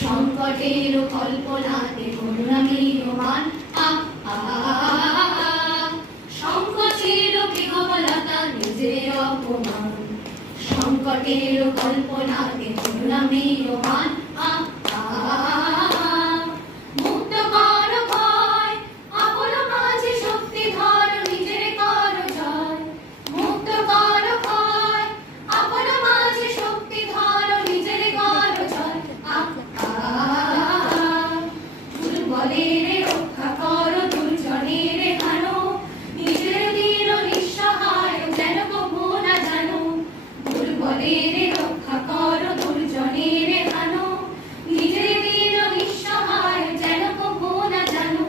সংকটের কল্পনাতে করুণামীয়মান সংকটের বিহবলতা নিজের অপমান সংকটের কল্পনাতে করুণামীয়মান মুক্ত কর ভয় আপন মাঝে শক্তি ধর নিজের কর জয় মুক্ত কর ভয় আপন মাঝে শক্তি ধর নিজের কর জয় দুর্বলের রক্ষা কর দুর্জনের হানো নিজের দীন নিঃসহায় যেন কভু না জানো দুর্বলের রক্ষা কর দুর্জনের হানো নিজের দীন নিঃসহায় যেন কভু না জানো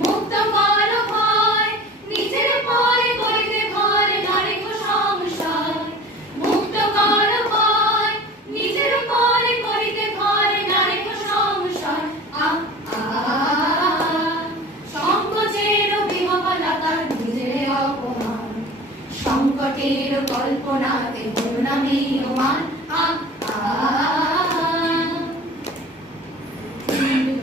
মুক্ত কর ভয় নিজের ভয় করিতে ভয় নারে কো সংশয় মুক্ত কর ভয় নিজের ভয় করিতে ভয় নারে কো সংশয় সংকোচের বিহবলতা নিজের অপমান সংকটের কল্পনাতে করুণামীয়মান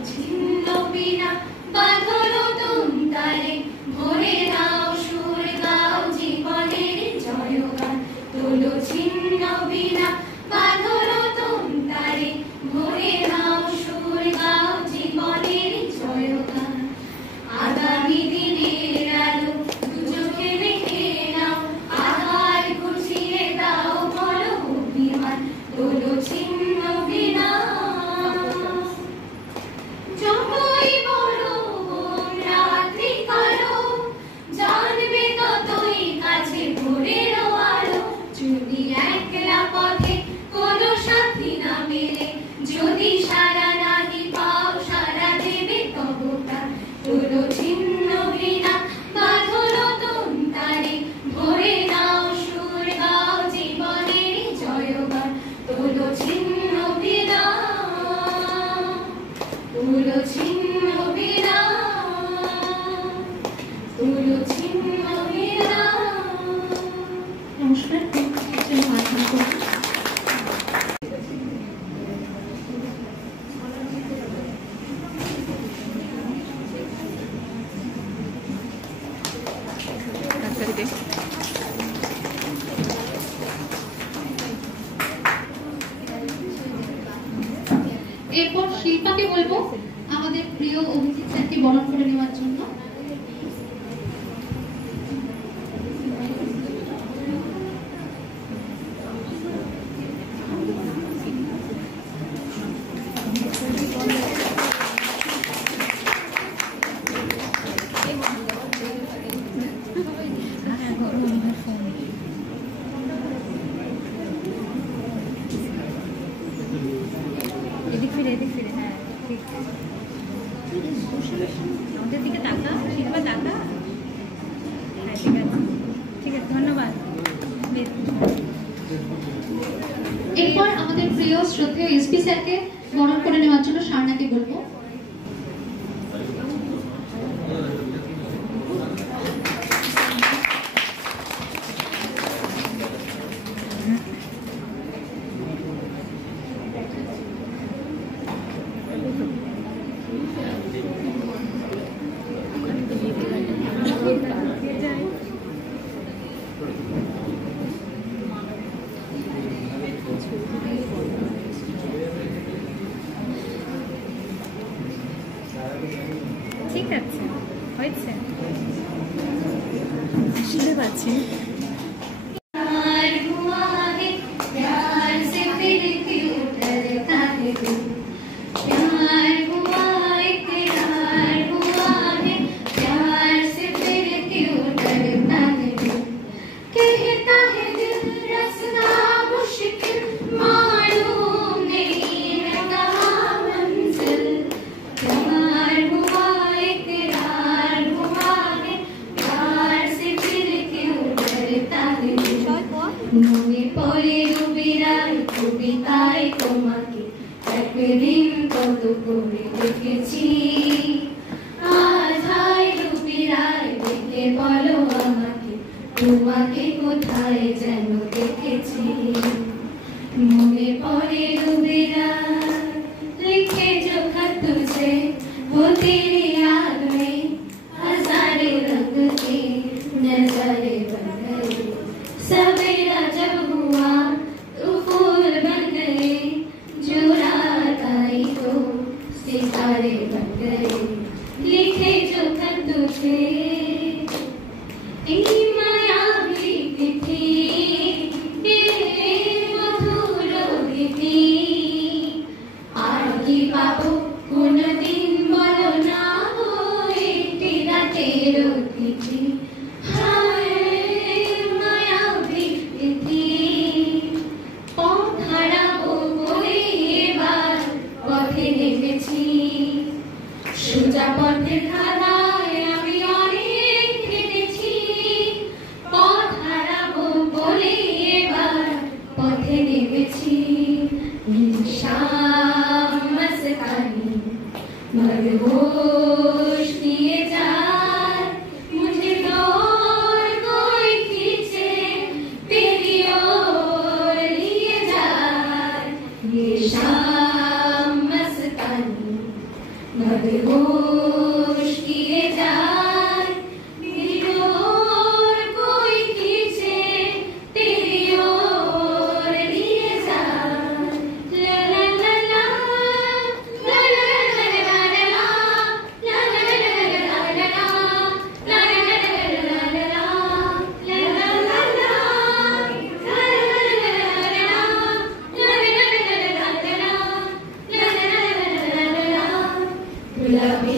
ছিন্ন বিনা বাঁধল তুমতারে ভরে দাও সুর গাও জীবনের জয়গান তোলো ছিন্ন বিনা বাঁধল তুমতারে ভরে দাও সুর গাও জীবনের জয়গান আগামী দিনের আলো দু চোখে দেখে নাও আধার ঘুচিয়ে দাও বলো অভিমান তোলো ছিন্ন বিনা যতই বড় রাত্রি কালো জানবে ততই কাছে ভোরের আলো যদি একলা পথে কোনো সাথী না মেলে যদি সারা নাহি পাও সারা দেবে তবুটা তোলো ছিন্ন বিনা বাঁধল তুমতারে ভরে নাও সুর গাও জীবনের জয়গান তোলো ছিন্ন বিনা তুলো ছিন্ন বিনা তুলো ছিন্ন বিনা। নমস্কার। এরপর শিল্পাকে বলবো আমাদের প্রিয় অভিজিৎ স্যারকে বরণ করে নেওয়ার জন্য। এরপর আমাদের প্রিয় শ্রদ্ধেয় এসপি স্যারকে বরণ করে নেওয়ার জন্য সারনাকে বলবো। ঠিক আছে, হয়েছে, শুনতে পাচ্ছি। মনে পড়ে রবিরায় কবিতায় তোমাকে একদিন কত করে দেখেছি আজ হায় রবিরায় দেখে বলো আমাকে তোমাকে কোথায় যেন দেখেছি মনে পড়ে রবিরায় লিখে तेरी याद में हजारे रंग के नजारे बन गए। सवेरा जब हुआ तो फूल बन गए, जो रात आई तो सितारे बन गए। लिखे जो खत तुझे तेरी मायावी तिथि, मधुर गीति। আর কি পাবো কোনদিন বলো না গো, একটি রাতের অতিথি। হায় মায়াবী তিথি, পথ হারাবো বলে এবার পথে নেমেছি। সোজা পথের ধারায় আমি অনেক হেঁটেছি, পথ হারাবো বলে এবার পথে নেমেছি। शाम मस्तानी मदहोश किए जाए, मुझे दौड़ कोई खींचे तेरी ओर लिए जाए। ये शाम मस्तानी मदहोश किए जाए, मेरी ओर कोई खींचे तेरी ओर लिए जाए। गुलाबी